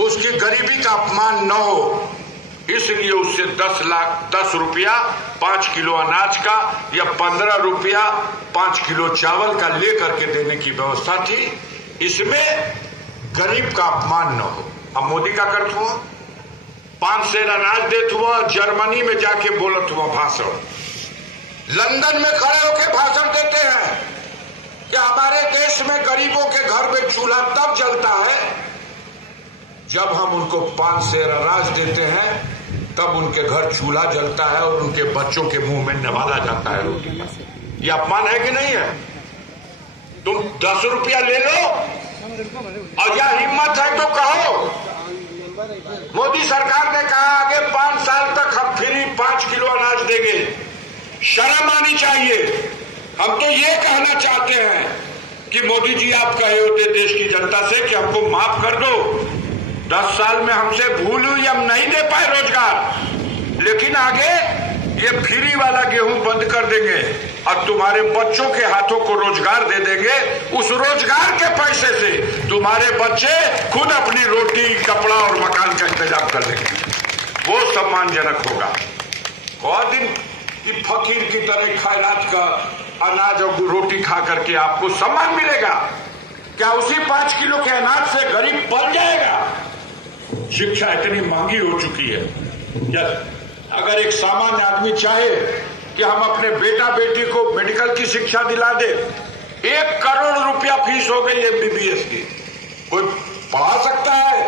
उसकी गरीबी का अपमान न हो, इसलिए उससे 10 रुपया 5 किलो अनाज का या 15 रुपया 5 किलो चावल का लेकर के देने की व्यवस्था थी। इसमें गरीब का अपमान न हो। अब मोदी का करत हुआ 5 सेर अनाज देत हुआ, जर्मनी में जाके बोलत हुआ भाषण, लंदन में खड़े होकर भाषण देते हैं कि हमारे देश में गरीबों के घर में चूल्हा तब जलता है जब हम उनको 5 सेर अनाज देते हैं, तब उनके घर चूल्हा जलता है और उनके बच्चों के मुंह में नवाला जाता है रोटी का। ये अपमान है कि नहीं है? तुम 10 रुपया ले लो और या हिम्मत है तो कहो। मोदी सरकार ने कहा आगे 5 साल तक हम फ्री 5 किलो अनाज देंगे। शर्म आनी चाहिए। हम तो ये कहना चाहते हैं कि मोदी जी आप कहे होते देश की जनता से कि हमको माफ कर दो, 10 साल में हमसे भूल हुई, हम नहीं दे पाए रोजगार, लेकिन आगे ये फ्री वाला गेहूं बंद कर देंगे और तुम्हारे बच्चों के हाथों को रोजगार दे देंगे। उस रोजगार के पैसे से तुम्हारे बच्चे खुद अपनी रोटी, कपड़ा और मकान का इंतजाम कर लेंगे। वो सम्मानजनक होगा। बहुत दिन की फकीर की तरह खैरात का अनाज और रोटी खा करके आपको सम्मान मिलेगा क्या? उसी 5 किलो के अनाज से गरीब पल जाएगा? शिक्षा इतनी महंगी हो चुकी है। अगर एक सामान्य आदमी चाहे कि हम अपने बेटा बेटी को मेडिकल की शिक्षा दिला दे, 1 करोड़ रुपया फीस हो गई MBBS की, कोई पढ़ा सकता है?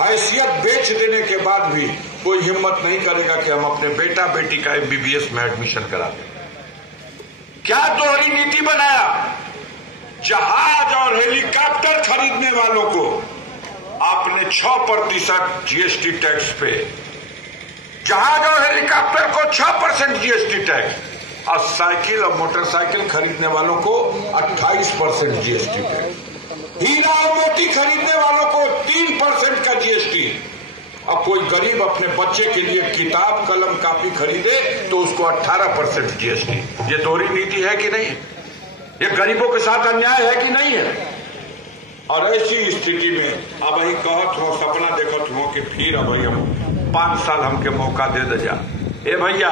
हैसियत बेच देने के बाद भी कोई हिम्मत नहीं करेगा कि हम अपने बेटा बेटी का MBBS में एडमिशन करा दें। क्या दोहरी नीति बनाया? जहाज और हेलीकॉप्टर खरीदने वालों को आपने 6% GST टैक्स पे जहाज और हेलीकॉप्टर को 6% जीएसटी टैक्स और साइकिल और मोटरसाइकिल खरीदने वालों को 28% जीएसटी टैक्स। हीरा और मोती खरीदने वालों को 3% का जीएसटी। अब कोई गरीब अपने बच्चे के लिए किताब कलम कापी खरीदे तो उसको 18% जीएसटी। ये दोहरी नीति है कि नहीं? ये गरीबों के साथ अन्याय है कि नहीं है? और ऐसी स्थिति में अब वही कहत हो, सपना देखत हो कि फिर अब हम 5 साल हमके मौका दे दे जा। ए भैया,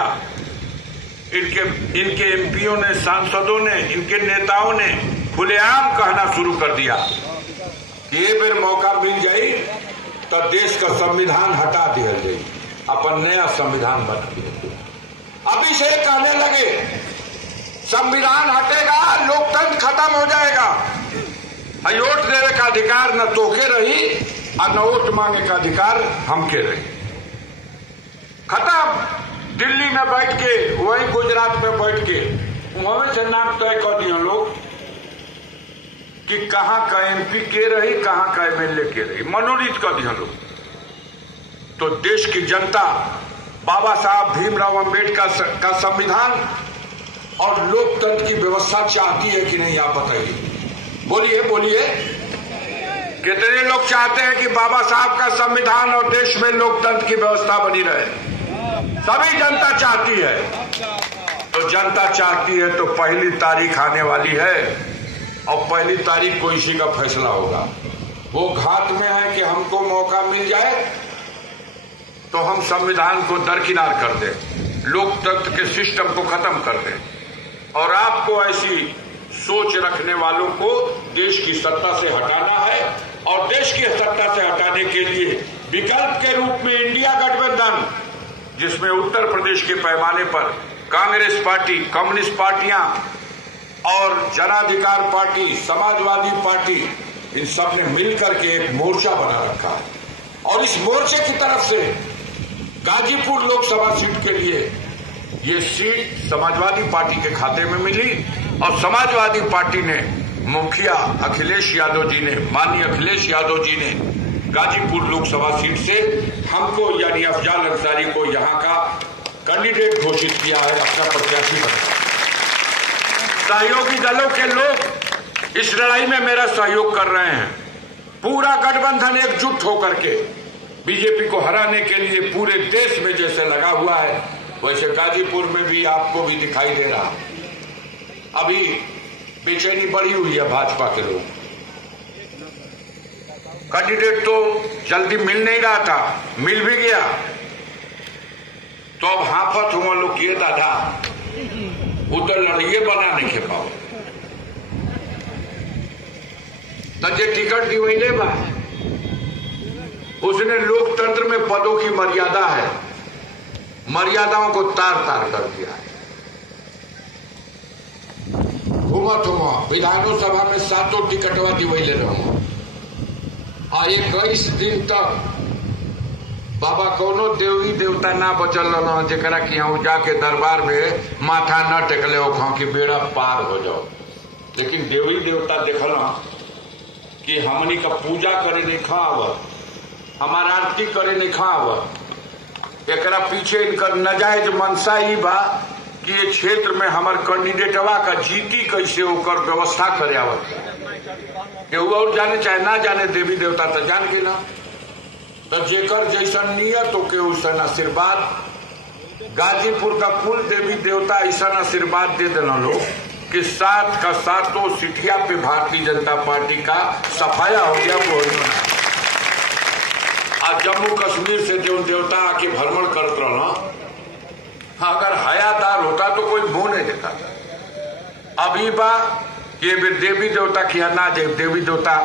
इनके एमपीओ ने, सांसदों ने, इनके नेताओं ने खुलेआम कहना शुरू कर दिया कि ये बेर मौका मिल जाये तो देश का संविधान हटा दिया जाए, अपन नया संविधान बना दिया। अभी से कहने लगे संविधान हटेगा, लोकतंत्र खत्म हो जाएगा, वोट देने का अधिकार न तोके रही और न वोट मांगे का अधिकार हमके रही। खत्म। दिल्ली में बैठ के, वही गुजरात में बैठ के वहां से नाम तय कर दिया लोग कि कहां का एमपी के रही, कहां का एमएलए के रही, मनोनीत कर दिया लोग। तो देश की जनता बाबा साहब भीमराव अंबेडकर का संविधान और लोकतंत्र की व्यवस्था चाहती है कि नहीं? आप बताइए, बोलिए बोलिए। कितने लोग चाहते हैं कि बाबा साहब का संविधान और देश में लोकतंत्र की व्यवस्था बनी रहे? सभी जनता चाहती है। तो जनता चाहती है तो पहली तारीख आने वाली है और पहली तारीख को इसी का फैसला होगा। वो घाट में है कि हमको मौका मिल जाए तो हम संविधान को दरकिनार कर दें, लोकतंत्र के सिस्टम को खत्म कर दें। और आपको ऐसी सोच रखने वालों को देश की सत्ता से हटाना है और देश की सत्ता से हटाने के लिए विकल्प के रूप में इंडिया गठबंधन, जिसमें उत्तर प्रदेश के पैमाने पर कांग्रेस पार्टी, कम्युनिस्ट पार्टियां और जनाधिकार पार्टी, समाजवादी पार्टी, इन सब ने मिलकर के एक मोर्चा बना रखा है। और इस मोर्चे की तरफ से गाजीपुर लोकसभा सीट के लिए ये सीट समाजवादी पार्टी के खाते में मिली और समाजवादी पार्टी ने, मुखिया अखिलेश यादव जी ने, माननीय अखिलेश यादव जी ने गाजीपुर लोकसभा सीट से हमको यानी अफजाल अंसारी को यहां का कैंडिडेट घोषित किया है, अपना प्रत्याशी बनाया। सहयोगी दलों के लोग इस लड़ाई में मेरा सहयोग कर रहे हैं। पूरा गठबंधन एकजुट होकर के बीजेपी को हराने के लिए पूरे देश में जैसे लगा हुआ है, वैसे गाजीपुर में भी आपको भी दिखाई दे रहा। अभी बेचैनी बढ़ी हुई है भाजपा के लोग। कैंडिडेट तो जल्दी मिल नहीं रहा था, मिल भी गया तो अब हाफत हुआ लोग किए दादा उधर लड़िए बना नहीं खे पाओ तजे टिकट दी वही ले बा। उसने लोकतंत्र में पदों की मर्यादा है, मर्यादाओं को तार तार कर दिया है। घूमत हुआ विधानसभा में 7 टिकटवा दिवई ले रहा और 21 दिन तक बाबा कोनो देवी देवता ना बचल रहा जरा कि यहाँ जाके दरबार में माथा न टेकले हो कि बेड़ा पार हो जाओ। लेकिन देवी देवता देखल कि हमनी का पूजा करे नहीं खावत, हमारा आरती करे नहीं खावत। एकरा पीछे इनका नाजायज मनसा ही बा कि ये क्षेत्र में हमारे कैंडिडेटवा का जीती कैसे होकर व्यवस्था करे आवत। केहू और जाने चाहे ना जाने, देवी देवता तो जान के ना, तो जेकर जैसा नियत हो के वैसा आशीर्वाद। गाजीपुर का कुल देवी देवता ऐसा आशीर्वाद दे देना लोग कि 7 का 7 सिटिया पे भारतीय जनता पार्टी का सफाया हो गया। वो आज जम्मू कश्मीर से जो देवता आके भ्रमण करत रहा, अगर हयादार होता तो कोई मुंह नहीं देता। अभी बा ये देवी देवता के यहाँ ना जाए, देवी देवता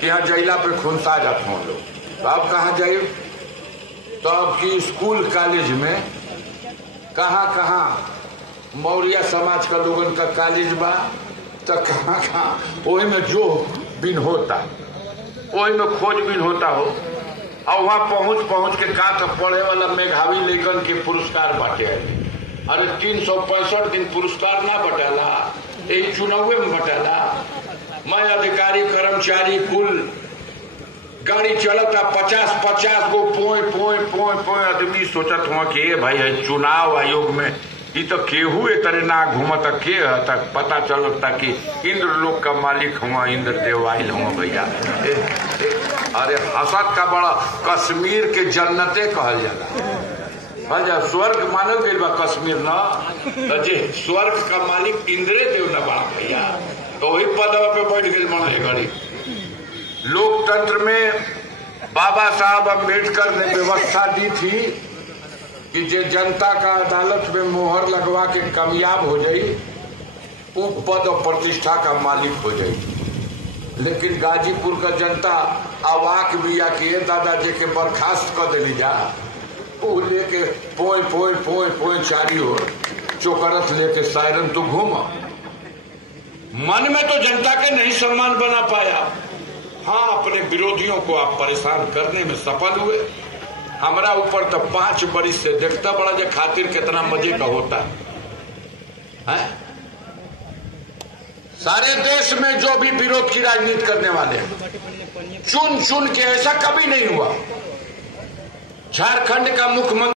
के यहाँ जैला पे खुनसा जाते हैं लोग। तो अब कहाँ जाए? तो अब की स्कूल कॉलेज में कहाँ मौर्य समाज का लोगन का कॉलेज बा, तो कहाँ वही में जो बिन होता वही में खोजबीन होता हो। और वहां पहुंच के कहा तो पढ़े वाला मेघावी लेखन के पुरस्कार बांटे। अरे 365 दिन पुरस्कार ना बटाला, एक चुनाव में बटाला। मैं अधिकारी कर्मचारी कुल गाड़ी चलता 50-50 गो पोए आदमी सोचत हुआ कि ए भाई है चुनाव आयोग में ये तो केहू ए तरह ना घूमता के तक पता चलता कि इंद्र लोक का मालिक हुआ इंद्र देवाइल हुआ भैया। अरे हसत का बड़ा कश्मीर के जन्नते कहल जाला। अच्छा स्वर्ग मानल गई बा कश्मीर ना जे स्वर्ग का मालिक इंद्रे देव न बड़ा भैया, तो वही पदवा पे बैठ गई बड़ा घड़ी। लोकतंत्र में बाबा साहब अम्बेडकर ने व्यवस्था दी थी कि जो जनता का अदालत में मोहर लगवा के कामयाब हो जाई वो पद और प्रतिष्ठा का मालिक हो जाई। लेकिन गाजीपुर का जनता अवाक बिया के दादा जी के बर्खास्त कर दिली जा, वो लेके पोए चारी हो चोकरस लेके सायरन तो घूमा। मन में तो जनता के नहीं सम्मान बना पाया। हाँ, अपने विरोधियों को आप परेशान करने में सफल हुए। हमारा ऊपर तो 5 बरिस से देखता बड़ा जे खातिर कितना मजे का होता है। सारे देश में जो भी विरोध की राजनीति करने वाले चुन चुन के ऐसा कभी नहीं हुआ। झारखंड का मुख्यमंत्री